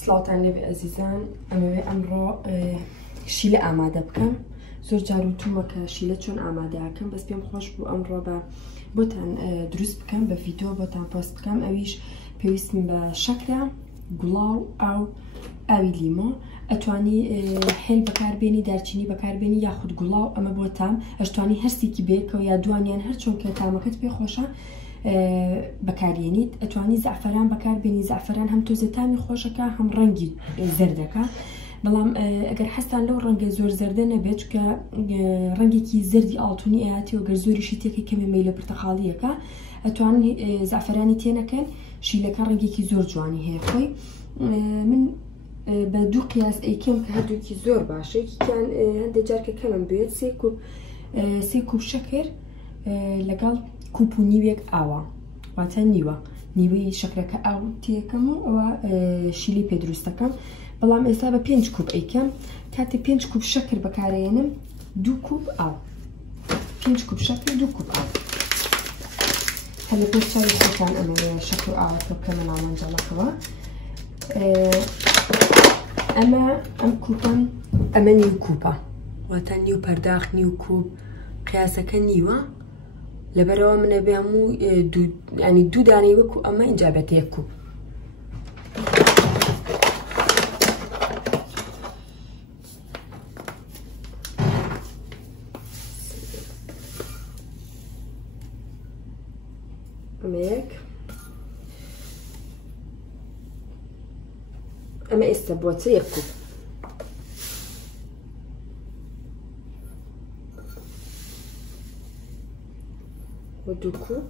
سڵاتان لێبێ ئەزیزان ئەمەوێ ئەمڕۆ شیلە ئامادە بکەم زۆر جار وتومە کە شیلە چۆن ئامادەکەم بەس پێم خۆش بوو ئەمڕۆ بە بۆتان دروست بکەم بە ڤیدیۆ بۆتان پۆست بکەم ئەویش پێویستم بە شەکرە گوڵاو ئاو ئاوی لیمۆ ئەتوانی هێل بەکاربێنی دارچینی بەکاربێنی یاخود گوڵاو ئەمە بۆتام ئەشتوانی هەرسێکی بێکەوە یا دوانیان هەر چۆن کە تامەکەت پێ خۆشە بەکارێنیت ئەتوانی زعفەران بەکاربێنی زعفەران هەم تۆزە تامی خۆشەکە هەم ڕەنگی زەردەکە بەڵام ئەگەر حەستان لەو ڕەنگە زۆر زەردە نەبێت کە ڕەنگێکی زەردی ئاڵتونی ئاەتی وەگەر زۆریشی تێکی کەمێ مەیلە پرتەخاڵیەکە ئەتوانی زعفەرانی تێنەکەن شیلەکە ڕەنگێکی زۆر جوانی هەیە خۆی من بە دوو قیاس ئەیکەم کە هەردووکی زۆر باشە یەکیان هەندێک جار کە کەمم بێت سێ کوب شەکر لەگەڵ کوب و نیوێک ئاوە واتە نیوەی شەکرەکە ئاو تێکەم و ئەوە شیلی پێ دروستەکەم بەڵام ئێستا بە 5 کوب ئەیکەم کاتێ 5 کوب شەکر بەکارێنم 2 کوب ئاو 5 کوب شەکر 2 کوب ئاو هەلە پێش چاوی خۆتان ئەمەوێ شەکر و ئاوەکە بکەمە ناو مەنجەڵەکەوە ئەم کوپەم ئەمە نیو کوپە واتە نیو پەرداخ نیو کوب قیاسەکە نیوە لەبەرەوە منە بێ هەموو ینی دوو دانەی وەکو ئەمە اینجا بێت یەک کوب ئەمە یەک ئەمە ئێستا بۆچە یەک کوب و 2 کوب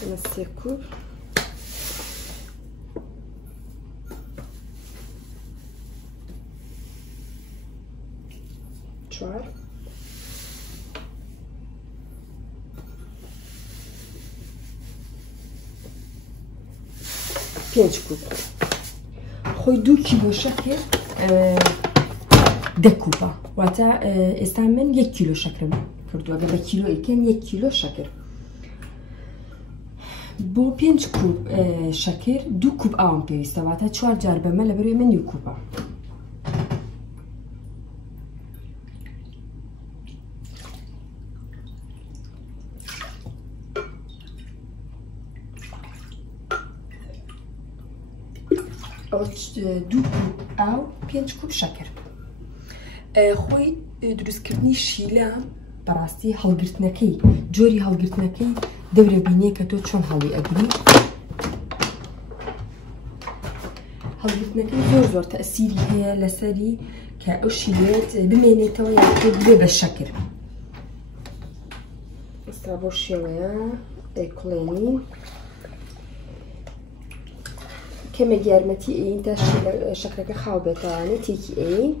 ئەمە 3 کوب 4 5 کوب خۆی 2 کیلۆ شەکر 10 کوبە واتە ئێستا من 1 کیلۆ شەکرم کردووە ئەگەر بە کیلۆ ئەیکەم 1 کیلۆ شەکر بۆ 5 کوب شەکر 2 کوب ئاوم پێویستە واتە 4 جار بەمە لەبەروێ من نیو کوبە دو کوب ئاو 5 کوب شەکر خۆی دروستکردنی شیلە بەڕاستی هەڵگرتنەکەی جۆری هەڵگرتنەکەی دەورە بینێ کە تۆ چۆن هەڵی ئەگری هەڵگرتنەکەی زۆر تەئسیری هەیە لەسەری کە ئەو شیلێت بمێنێتەوە یان بێ بە شەکر ئێستا بۆ شێوەیە دەیکوڵێنی کەمێک یارمەتی ئەین تا شەکرەکە خاو بێتەوانێ تێکی ئەین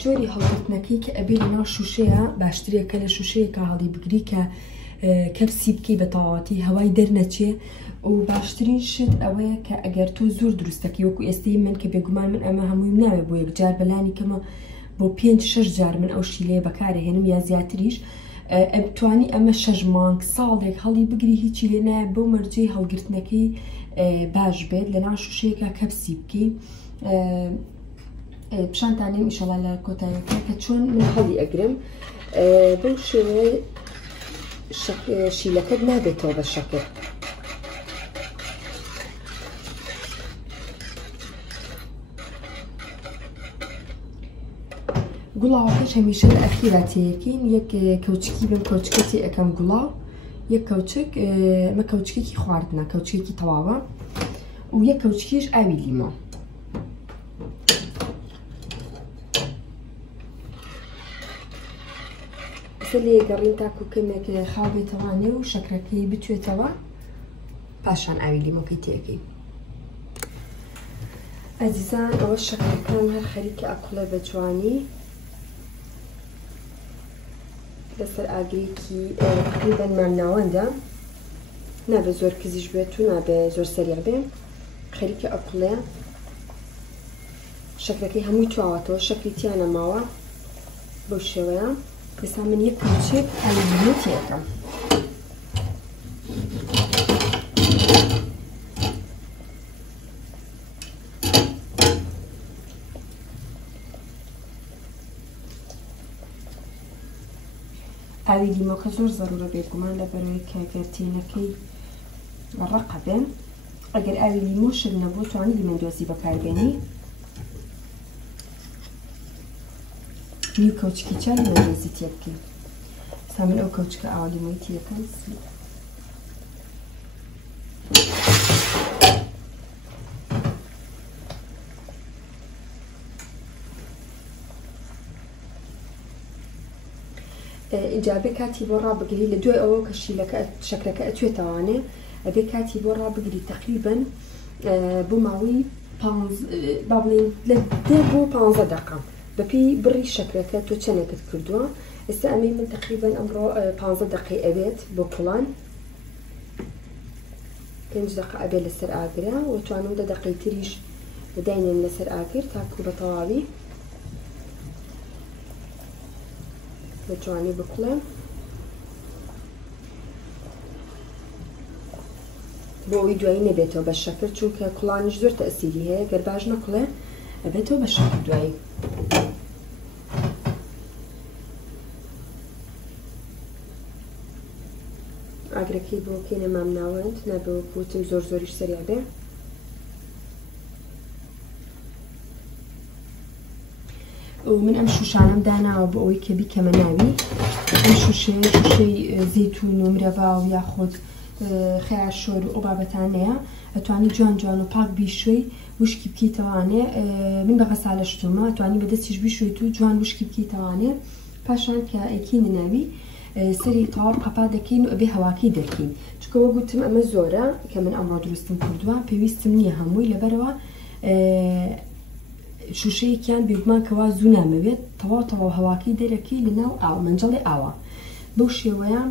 جۆری هەڵگرتنەکەی کە ئەبێ لەناو شوشەیە باشترێکە لە شوشەیەکە هەڵی بگری کە کەپسی بکەی بە تەواوەتی هەوای دەرنەچێ و باشترین شت ئەوەیە کە ئەگەر تۆ زۆر دروستەکەی وەکو ئێستای من کە بێگومان من ئەمە هەمووی ناوێت بۆ یەکجار بەلانی کەمە بۆ 5-6 جار من ئەو شیلەیە بەکارهێنم یا زیاتریش ئەتوانی ئەمە 6 مانگ ساڵێک هەڵی بگری هیچی لێ نایە بەو مەرجەی هەڵگرتنەکەی باش بێت لە ناو شوشەیەکە کەپسی بکەی پیشانتانێم ئیشەڵا لە کۆتاییەکە کە چۆن من هەڵی ئەگرم بەو شێوەیە شیلەکەت نابێتەوە بە شەکر گوڵاوەکەش هەمیشە لە ئەخیرا تێیەکەین یەک کەوچکی بم کەوچکەتی ئەەکەم گوڵاو یەک کەوچک مە کەوچکێکی خواردنە کەوچکێکی تەواوە و یەک کەوچکیش ئاوی لیمۆ لێ گەڕین تاکو کەمێک خاو بێتەوانێ و شەکرەکەی بتوێتەوە پاشان ئاوی لیمۆکەی تێەکەی ئەزیزان ئەوە شەکرەکان هەر خەریکە ئەقڵە بە جوانی لەسەر ئاگرێکی تقریبەن مامناوەندە نابێ زۆر کزیش بێت و نابێ زۆر سەریع بێ خەریکە ئەقڵەیە شەکرەکەی هەمووی تواوەتەوە شەکری تیانە ماوە بەو شێوەیە ئێستا من یەک کەوچێک ئەلومینیۆ تێکەم ئاوی لیمۆکە زۆر زەرورە بێگومان لەبەرەوەی کە گەرتێنەکەی ڕەقە بێن ئەگەر ئاوی لیمۆ شت نەبوو توانی لیمۆندۆزی بەکاربێنی نیو کەوچکی چا لیمۆندۆزی تێ بکەین سا من ئەو کەوچکە ئاوا لیمۆی تێکەم ئیجابێ کاتی بۆ ڕابگری لە دوای ئەوە کە شەکرەکە ئەتوێتەوانێ ئەبێ کاتی بۆ ڕابگری تقریباً بۆ ماوەی با بڵێن لە 10 بۆ 15 دقیقە بەپێی بڕی شەکرەکە تۆ چەندێکت کردووە ئێستا ئەمەی من تقریباً ئەمڕۆ 15 دقیقە ئەوێت بۆ پڵان 5 دقیقە ئەبێ لەسەر ئاگرە و توانم 10 دقیقەی تریش بداینێن لەسەر ئاگر تاکو بە تەواوی بتواني بقلة بۆ ئەوی دوایی نەبێتەوە بە شەکر چونکە کوڵانیش زۆر تەئسیری هەیە گەر باش نەکڵێ ئەبێتەوە بە شەکر دوایی ئاگرەکەی بۆ کێنە مام ناوەند نابێ وەکوتم زۆر زۆریش سەریا بێ من ئەم شوشانم داناوە بۆ ئەوەی کە بیکەمە ناوی ئەم شوشەی زەیتون و مرەبا و یاخود خەیار شۆر و ئەو بابەتانەیە ئەتوانی جوان جوان و پاک بیشوی وشکی بکەیتەوانێ من بە غەسالە شتومە ئەتوانی بەدەستیش بیشویت و جوان وشکی بکەیتەوانێ پاشان کە ئەیکەینە ناوی سەری تەواو قەپا دەکەین و ئەبێ هەواکەی دەکەین چونکە وە گوتم ئەمە زۆرە کە من ئەمڕۆ دروستم کردووە پێویستم نییە هەمووی لەبەرەوە شوشەیەکیان بێگومان کەوا زوو نامەوێت تەواو هەواکەی دەرەکەی لەناو ئاو مەنجەڵی ئاوە بەو شێوەیە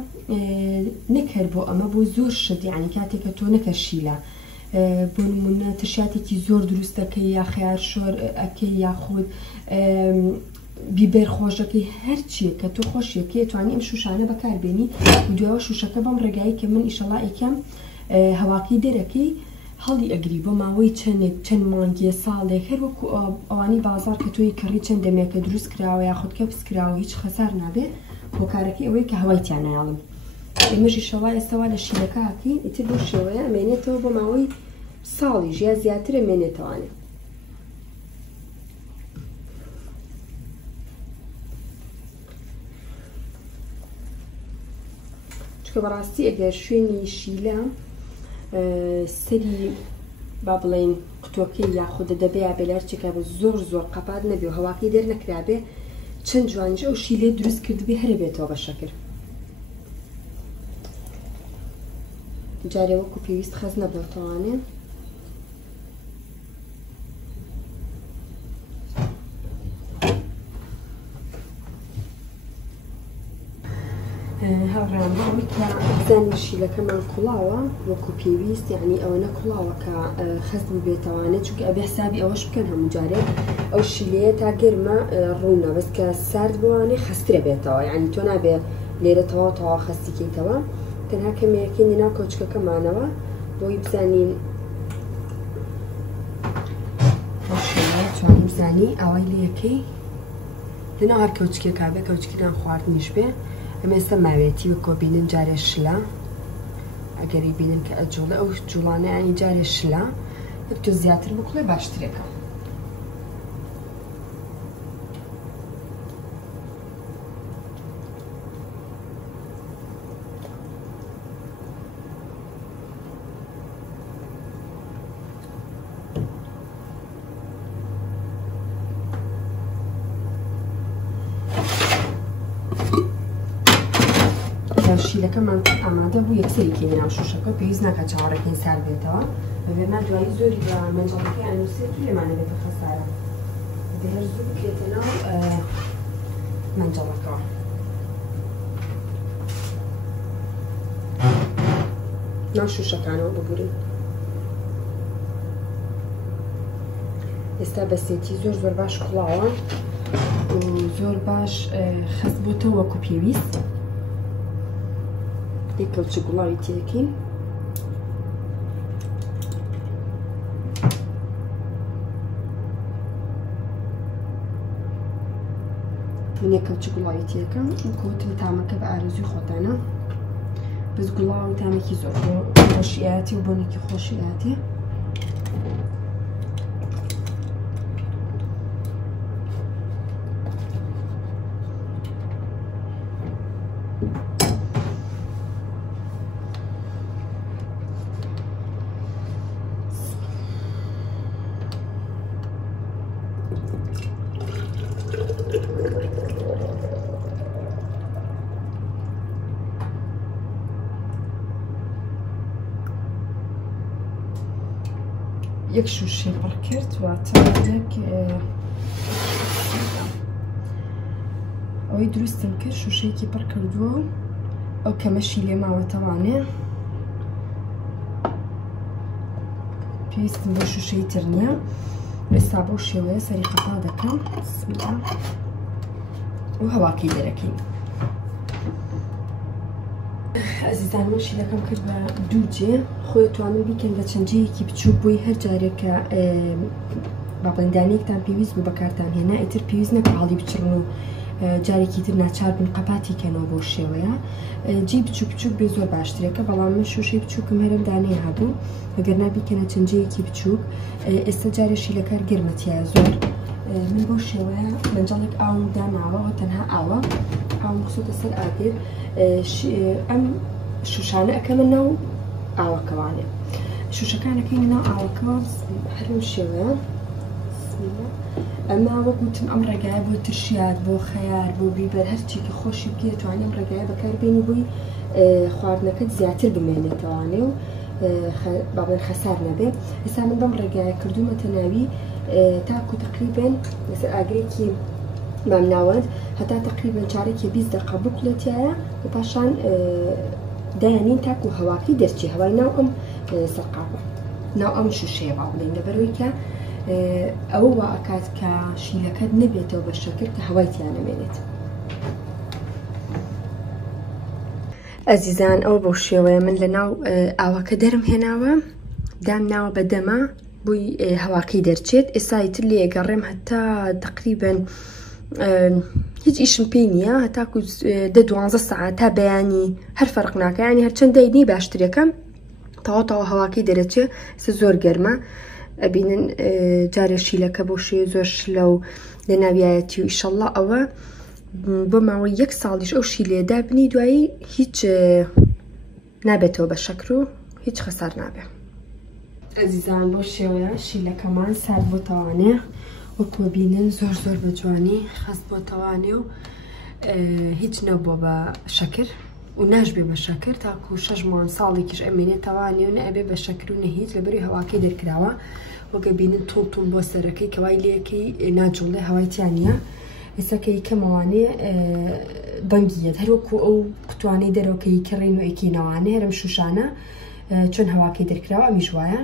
نەکرد بۆ ئەمە بۆ زۆر شت یعنی کاتێککە تۆ نەکەشیلە بۆ نمونە تشاتێکی زۆر دروست دەکەی یا خەیار شۆر ئەکەی یاخود بیبەر خۆشەکەی هەرچیە کە تۆ خۆشیەکەی توانی ئەم شوشانە بەکاربێنی و دوایەوە شوشەکە بەم ڕێگایی کە من ئیشەڵا ئیکەم هەواکەی دەرەکەی هەڵی ئەگری بۆ ماوەی چەند مانگیە ساڵێک هەر وەکو ئەوانی بازار کە تۆی کڕی چەند دەمێکە دروست کراوە یاخود کە پسکراوە هیچ خەسار نابێ بۆ کارەکەی ئەوەی کە هەوای تیان نایاڵم ئێمەژی شەڵا ئێستاوا لە شیلەکە هاکەین ئیتر بۆ شێوەیە ئەمێنێتەوە بۆ ماوەی ساڵیش یا زیاتر ئەمێنێتەوانێ چونکە بەڕاستی ئەگەر شوێنی شیلە سەری با بڵێن قوتوەکەی یاخودە دەبێ یا بێلارچێکا بە زۆر قەپات نەبێ و هەواکەی دەر نەکرابێ چەند جوانیش ئەو شیلێ دروست کردبێ هەرە بێتەوە بە شەکر جارێ وەکو پێویست خەز نەبێتەوانێ هاوڕێیان بۆ کە بزانین شیلەکەمان کوڵاوە وەکو پێویست یعنی ئەوە نەکوڵاوە کە خەست ببێتەوانێت چونکە ئەبێ حسابی ئەوەش بکەن هەموو جارێک ئەو شیلەیە تا گەرمە ڕوونە بەس کە سارد بوانێ خەسترە بێتەوە یعنی تۆ نابێ لێرە تەواو خەستی کەیتەوە تەنها کەمێکین لەناو کەوچکەکەمانەوە بۆی بزانین توانین بزانی ئەوەی لەکەی لەناو هەر کەوچکێکا بێ کەوچکیدان خواردنیش بێ ئەمە ئێستا ماوێتی وەکۆ بینن جارێ شلە ئەگەری بینن کە ئەجوڵە ئەو جوڵانە ینی جارێ شلە تۆ زیاتر بکڵێ باشترێکە شیلەکەمان ئامادە بوو یەکسەریکەی ناو شوشەکە پێویست ناکات چاوەڕێکەی سار بێتەوە بەبێنا دوایی زۆری بە مەنجەڵەکەی ئەنووسێت و لێمانە بێتە خەسارە دەهێر زوو بکرێتە ناو مەنجەڵەکەەوە ناو شوشەکانەوە ببورین ئێستا بەسێتی زۆر باش کوڵاوە و زۆر باش خەست بۆتەوە وەکو پێویست. یەک کەڵکی گوڵاوی تێکین. من یەک کەڵکی گوڵاوی تێکەم و کەوتم تامەکە بە ئارەزوی خۆتانە. بەس گوڵاو تامێکی زۆر خۆشیاتی و بۆنێکی خۆشیاتی. یەک شوشەی پڕ کرد واتە یەک ئەوەی دروستم کرد شوشەیەکی پڕ کردووە ئەو کەمەشی لێ ماوەتەوانێ پێویستم بۆ شوشەی تر نییە. ئێستا بۆ شێوەیە سەری قەپا دەکەم و هەواکەی دەرەکەین. ئەزیزان من شیلەکەم کرد بە دوو جێ خۆی توانن بیکەن بە چەنجەیەکی بچووک بۆی هەر جارێکە با بەندانەیەکتان پێویست بوو بەکارتان هێنا ئیتر پێویست نەکە هەڵی بچڕن و جارێکی تر ناچار بن قەپاتی کەنەوە بۆ شێوەیە. جێ بچووک بچووک بێ زۆر باشترێکە بەڵام من شوشەی بچووکم هەرم دانەیە هەبوو ئەگەر نابیکەنە چەنجەیەکی بچووک. ئێستا جارێ شیلەکە گەرمەتیایە زۆر من بۆ شێوەیە مەنجەڵێک ئاوم داناوە تەنها ئاوە ئاوم بخسۆتە سەر ئاگر ئەم شوشانە ئەەکەمە ناو ئاوەکەوانێ شوشەکانەکەی ناو ئاوەکەەوە هەرم شێوەیە ئەمە وەگوتم ئەم ڕێگایە بۆ ترشیات بۆ خەیار بۆ بیبەر هەرچێکی خۆشی بکێ توانێ ئەم ڕێگایە بەکاربێنی بووی خواردنەکەت زیاتر بمێنێتەوانێ و بابن خەسار نەبێ. ئێستا من بەم ڕێگایە کردومەتە ناوی تاکو تقریبن لەسەر ئاگرێکی مامناوەند هەتا تقریبن چارێکی 20 دقیقە بکوڵێتیایە و پاشان دایانین تاکو هەواکەی دەرچی هەوای ناو ئەم سەرقاپە ناو ئەم شوشەیە باو بڵێن لەبەرەوەی کە ئەوە وا ئەکات کە شیلەکەت نەبێتەوە بە شەکر کە هەوای تیان نەمێنێت. ئەزیزان ئەو بەو شێوەیە من لە ناو ئاوەکە دەرم هێناوە دام ناوە بە دەما بووی هەواکەی دەرچێت. ئێستا تر لێ گەڕێم هەتا تقریبن هیچ ئیشم پێی نییە هەتاکو 12 ساعت تا بەیانی هەر فەرق ناکە ینی هەرچەند دەینی باشترەکەم تەواو هەواکەی دەرەچێ زۆر گەرمە ئەبینن جارێ شیلەکە بۆ شێ زۆر شلە و لە ناویایەتی و ئیشەڵڵا ئەوە بۆ ماوەی 1 ساڵیش ئەو شیلێدا بنی دوایی هیچ نابێتەوە بە شەکر و هیچ خەسار نابێ. ئەزیزان بۆ شێوەیە شیلەکەمان سارد بۆ تەوانێ وەکو بینن زۆر بە جوانی خەست بۆ تەوانێ و هیچ نەبووە بە شەکر و ناشبێ بە شەکر تاکو 6 مانگ ساڵێکیش ئەمێنێت تەوانێ و نەبێ بە شەکر و نەهیچ لەبەری هەواکەی دەرکراوە وەکە بینن توڵ بۆ سەرەکەی کەوای لێەکەی ناجوڵێ هەوای تیانە. ئێستاکەی کەمەوانێ بەنگیت هەروەکو ئەو قوتوانەی دەرەوەکەی کڕین و ئەیکی ناوانێ هەرم شوشانە چۆن هەواکەی دەرکراوە ئەمیش وایە.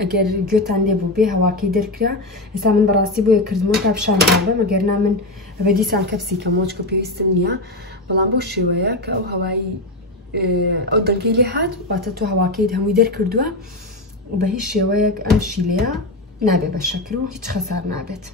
ئەگەر گوێتان لێبوو بێ هەواکەی دەرکرا ئێستا من بەڕاستی بۆیە کردمەوە تا پیشانتان بم ئەگەرنا من بە دیسان کەپسی کەمۆچکە پێویستم نییە بەڵام بۆ شێوەیە کە ئەو هەوایی ئەو دەنگەی لێ هات واتە تۆ هەواکەیت هەمووی دەرکردووە و بە هیچ شێوەیەک ئەم شیلەیە نابێ بە شەکر و هیچ خەسار نابێت.